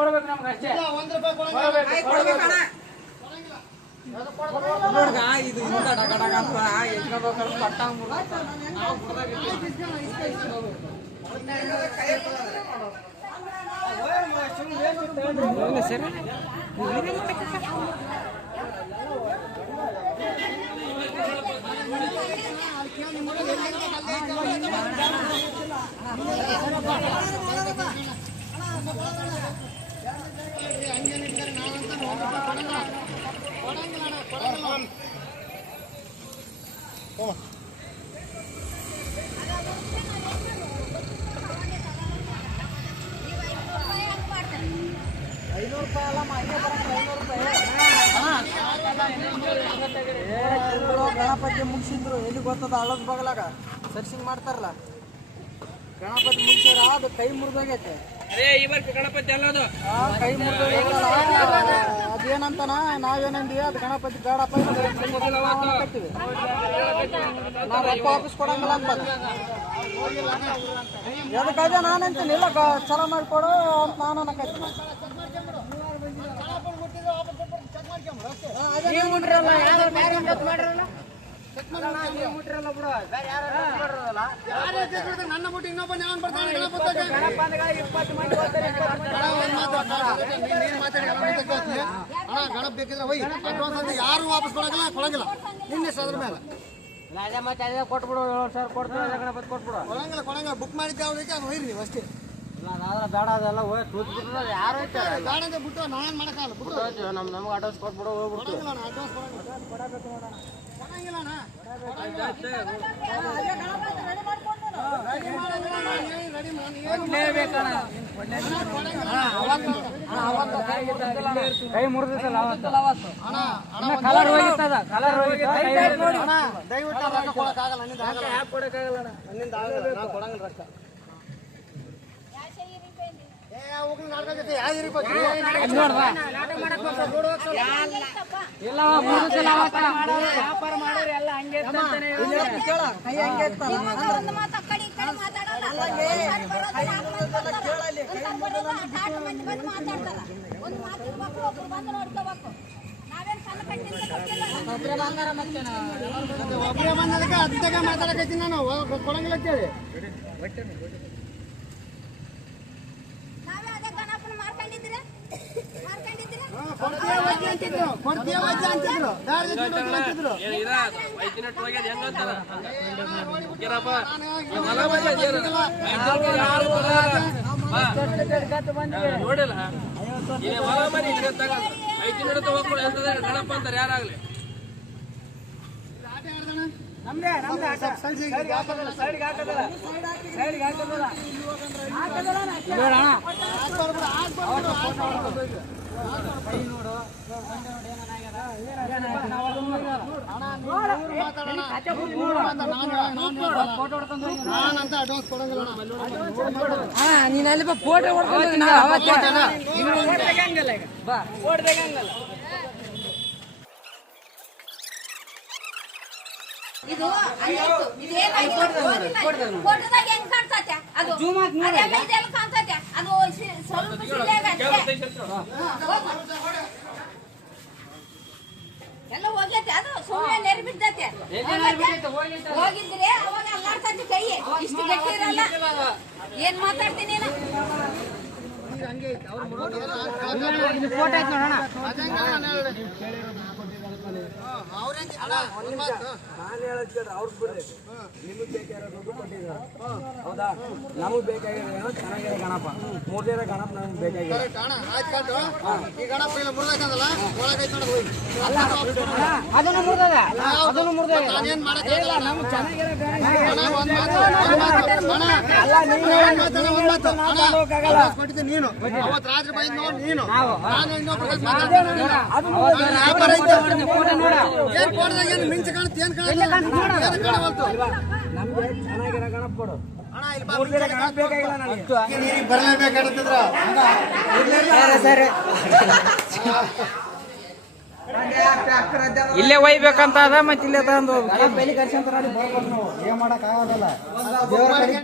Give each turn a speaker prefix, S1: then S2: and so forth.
S1: ಕೊಡ್ಬೇಕು ನಮ್ಗೆ ಅಷ್ಟೇ
S2: ಒಂದ್ ರೂಪಾಯಿ ಕೊಡಂಗಿಲ್ಲ.
S1: ನೋಡ್ಗ ಇದು ಇಂದ ಡಗ ಡಗ ಅಂತ ಎತ್ಕೋಬೇಕಾದ್ರೆ ಪಟ್ಟ ಸರ್ ಐನೂರು ರೂಪಾಯಿ ಐನೂರು ರೂಪಾಯಿ ಗಣಪತಿ ಮುಗಿಸಿದ್ರು ಎಲ್ಲಿ ಗೊತ್ತದ ಹಳ್ಳದ ಬಗಲಾಗ ಸರ್ಸಿಂಗ್ ಮಾಡ್ತಾರಲ್ಲ ಗಣಪತಿ ಮುಗಿಸ್ಯಾರ ಅದು. ಕೈ ಮುರಿದೋಗೈತೆ
S3: ಗಣಪತಿ ಅಲ್ಲದು
S1: ಆ, ಕೈ ಮುರಿದೋಗೈತೆ. ಅದೇನಂತಾನ ನಾವೇನಂದೀವಿ ಅದು ಗಣಪತಿ ಬೇಡಪ್ಪ ಕಟ್ತೀವಿ ನಾವು ರೊಕ್ಕ ವಾಪಸ್ ಕೊಡಂಗಿಲ್ಲ ಅಂತ ಎದಕ್ಕಾದ ನಾನಂತೀನಿ ಇಲ್ಲ ಚಲ ಮಾಡಿಕೊಡು ಅಂತ ನಾನು ಅನ್ನಕತ್ತೀನಿ?
S2: ನನ್ನ ಬಿಟ್ಟು ಇನ್ನೊಬ್ಬನ ಬರ್ತಾನೆ ಗಣಪ ಬೇಕಿದ್ರೆ ಒಯ್ ಅಡ್ವಾನ್ಸ್ ಯಾರು ವಾಪಸ್ ಕೊಡಂಗಿಲ್ಲ ಕೊಡಂಗಿಲ್ಲ ನಿನ್ನ ಅದ್ರ ಮೇಲೆ.
S1: ಕೊಟ್ಬಿಡು ಕೊಡ್ತೀವಿ
S2: ಕೊಡಂಗಿಲ್ಲ ಕೊಡಂಗಿಲ್ಲ. ಬುಕ್ ಮಾಡಿದ್ದೆ ಅವ್ರಿಗೆ ಅದು ನೀವು ಅಷ್ಟೇ.
S1: ಬೇಡ ಅದೆಲ್ಲ ಹೋಗಿ ಯಾರು
S2: ಬಿಟ್ಟು ಮಾಡಕ್ಕಾಗಲ್ಲ
S1: ನಮ್ಗೆ ಕೊಟ್ಬಿಡು ಕೈ ಮುರಿದಿತ್ತಲ್ಲ? ಅವತ್ತು? ಕಲರ್ ಹೋಗಿತ್ತದ? ಕಲರ್ ಹೋಗಿತ್ತು
S2: ದಯವಿಟ್ಟು ಕೊಡಕ್ಕಾಗಲ್ಲ ನನ್ನಿಂದ ಆಗಲ್ಲ.
S1: ಯಾಕೆ ಕೊಡಕ್ಕಾಗಲ್ಲ
S2: ನನ್ನಿಂದ ಆಗಲ್ಲ ನಾವು ಕೊಡಂಗಿಲ್ಲ ರೊಕ್ಕ. ಒಬ್ಬರೇ ಬಂದದಕ್ಕೆ ಅತ್ತಾಗ ಮಾತಾಡಕತ್ತೀನಿ ನಾನು ಕೊಡಂಗಿಲ್ಲ ಅಂತೇಳಿ
S4: ನಾವೇ ಅದೇ ಗಣಪನ ಮಾರ್ಕೊಂಡಿದ್ರೆ ಮಾರ್ಕೊಂಡಿದ್ರೆ
S2: ಕೊಡ್ತೀಯ ವಜ್ಜೆ ಅಂತಿದ್ರು. ಕೊಡ್ತೀಯ ವಜ್ಜೆ ಅಂತಿದ್ರು. ದಾರಿ ಅಂತಿದ್ರು.
S3: ನೋಡಿಲ್ಲ. ಹೊಲ ಇದ್ರೆ ತಗೊಂಡು ಐದು ದಿನ ತಗೊಂಡು ಎಂತದ ಗಣಪ ಅಂತಾರೆ ಯಾರಾಗ್ಲಿ?
S1: ನಮ್ದೇ ನಮ್ದೇ ಆಟ. ಸೈಡ್ಗೆ ಹಾಕೋದಲ್ಲ ಸೈಡ್ಗೆ ಹಾಕೋದಲ್ಲ ಸೈಡ್ಗೆ ಹಾಕೋದಲ್ಲ ನೋಡೋಣ ಕೈ ನೋಡು
S2: ನಾನಂತ ಅಡ್ವಾನ್ಸ್ ಕೊಡಂಗಿಲ್ಲ ಅಣ್ಣ.
S1: ನೀನ್ ಅಲ್ಲಿ ಫೋಟೋ ಹೊಡ್ಕೊಂಡು ಬಾ ಫೋಟೋ
S4: ಇದು ಅಲ್ಲಿತ್ತು. ಇದು ಏನಾಯ್ತು? ಫೋಟೋದಾಗ ಹೆಂಗ್ ಕಾಣ್ತತೆ? ಅದು
S1: ಹಾಕಿ ನೋಡಿ.
S4: ಸ್ವಲ್ಪ. ಎಲ್ಲ ಹೋಗ್ಲತ್ತೆ ಅದು ಸುಮ್ಮನೆ ನೆರೆ ಹೋಗಿದ್ರೆ ಅವಾಗ ಅಲ್ಲಾಡ್ತೈತಿ ಕೈ ಇಷ್ಟು ಗಟ್ಟಿ ಏನ್ ಮಾತಾಡ್ತೀನಿ ನೀನು
S1: ನಿಮಗೆ ಹೌದಾ ನಮಗೆ ಬೇಕಾಗಿರೋ ಚೆನ್ನಾಗಿರೋ ಗಣಪ ಮೂರ್ತಿರೋ ಗಣಪ ನಮ್ಗೆ
S2: ಹೋಗಿ.
S1: ಅದನ್ನು ಮುರಿದದ. ಅದನ್ನು
S2: ನೀನು. ರಾತ್ರಿ ಬಂದ್ ನೋಡಿ ನೀನು. ನಾನು ಇನ್ನೊಬ್ರ. ಏನ್ ಫೋಟೋದಾಗ ಏನ್ ಮಿಂಚು ಕಾಣುತ್ತೆ ಏನ್ ಕಾಣುತ್ತೆ? ಏನ್
S1: ನಮ್ಗೆ ಚೆನ್ನಾಗಿರೋ ಗಣಪ ಕೊಡು.
S2: ಅಣ್ಣ
S1: ಇಲ್ಲಿ ಒಯ್ಬೇಕಂತ ಅದ ಮತ್ತೆ ಇಲ್ಲೇ ತಂದು ಬೆಲೆ ಕರ್ಸಂತ ನೋಡಿ ಬರ್ಬೇಕು ನಾವು. ಏನ್ ಮಾಡಕ್ ಆಗೋದಲ್ಲ ದೇವ್ರ ಕಡೆ